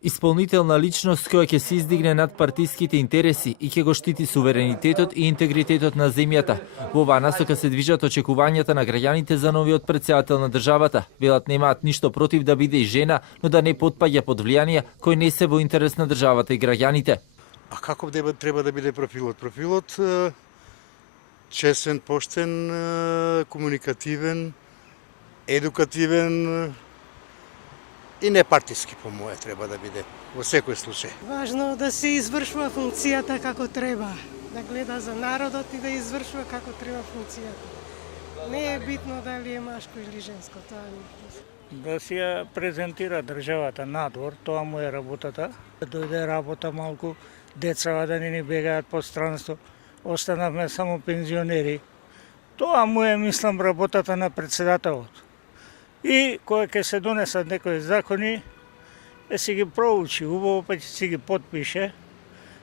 Исполнителна личност која ќе се издигне над партиските интереси и ќе го штити суверенитетот и интегритетот на земјата. Во оваа насока се движат очекувањата на граѓаните за новиот претседател на државата. Велат немаат ништо против да биде и жена, но да не потпаѓа под влијанија кои не се во интерес на државата и граѓаните. А каков треба да биде профилот? Профилот честен, поштен, комуникативен, едукативен и непартиски, по мое, треба да биде во секој случај. Важно да се извршува функцијата како треба, да гледа за народот и да извршува како треба функцијата. Не е битно дали е машко или женско, тоа не. Да си ја презентира државата надвор, тоа му е работата. Да дојде работа малку, децава да не ни бегаат по странство, останавме само пензионери. Тоа му е, мислам, работата на председателот. И кога ќе се донесат некои закони, си ги проучи, убаво па ќе си ги подпише,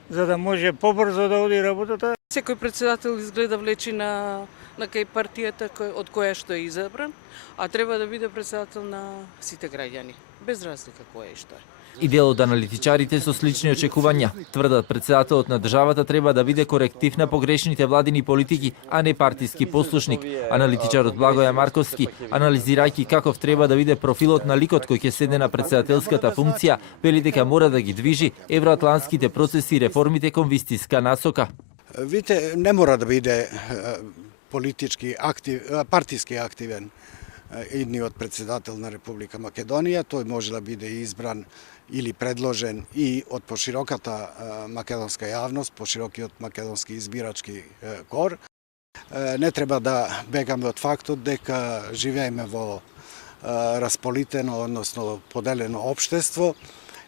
за да може побрзо да оди работата. Секој председател изгледа влечи на кај партијата од која што е изабран, а треба да биде председател на сите граѓани, без разлика која е што е. И дел од аналитичарите со слични очекувања тврдат претседателот на државата треба да биде коректив на погрешните владини политики, а не партиски послушник. Аналитичарот Благоја Марковски, анализирајќи каков треба да биде профилот на ликот кој ќе седне на претседателската функција, вели дека мора да ги движи евроатлантските процеси и реформите кон вистинска насока. Видите, не мора да биде партиски активен идниот председател на Република Македонија. Тој може да биде избран или предложен и од пошироката македонска јавност, поширокиот македонски избирачки кор. Не треба да бегаме од фактот дека живееме во располитено, односно поделено општество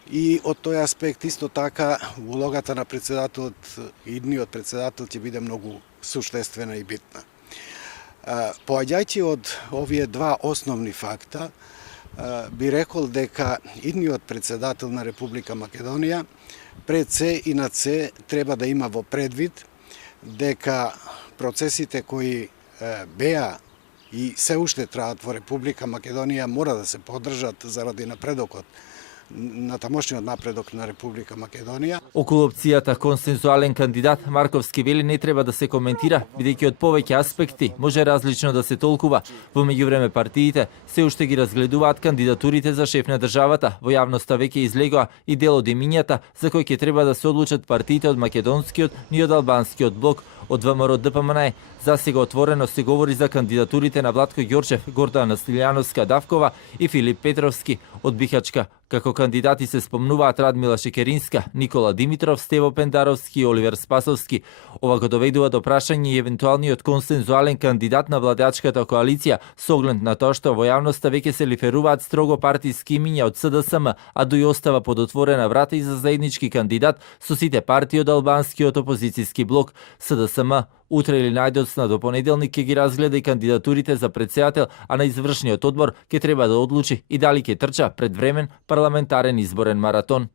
и од тој аспект исто така улогата на председателот, идниот председател ќе биде многу суштествена и битна. Поаѓајќи од овие два основни факта, би рекол дека идниот председател на Република Македонија пред се и над се треба да има во предвид дека процесите кои беа и се уште траат во Република Македонија мора да се поддржат заради напредокот на тамошниот напредок на Република Македонија. Околу опцијата консензуален кандидат Марковски вели не треба да се коментира, бидејќи од повеќе аспекти може различно да се толкува. Во меѓувреме партиите се уште ги разгледуваат кандидатурите за шеф на државата. Во јавноста веќе излегоа и дел од емињата за кои ќе треба да се одлучат партиите од македонскиот и од албанскиот блок. Од ВМРО ДПМН засега отворено се говори за кандидатурите на Владко Ѓорчев, Гордана Стилјановска Давкова и Филип Петровски. Од Бихачка како кандидати се спомнуваат Радмила Шекеринска, Никола Димитров, Стево Пендаровски и Оливер Спасовски. Ова го доведува до прашање и евентуалниот консензуален кандидат на владеачката коалиција, со оглед на тоа што во јавноста веќе се лиферуваат строго партиски имиња од СДСМ, а дуј остава под отворена врата и за заеднички кандидат со сите партии од албанскиот опозицијски блок. СДСМ утре или најдоцна до понеделник ќе ги разгледа и кандидатурите за претседател, а на извршниот одбор ќе треба да одлучи и дали ќе трча пред времен парламентарен изборен маратон.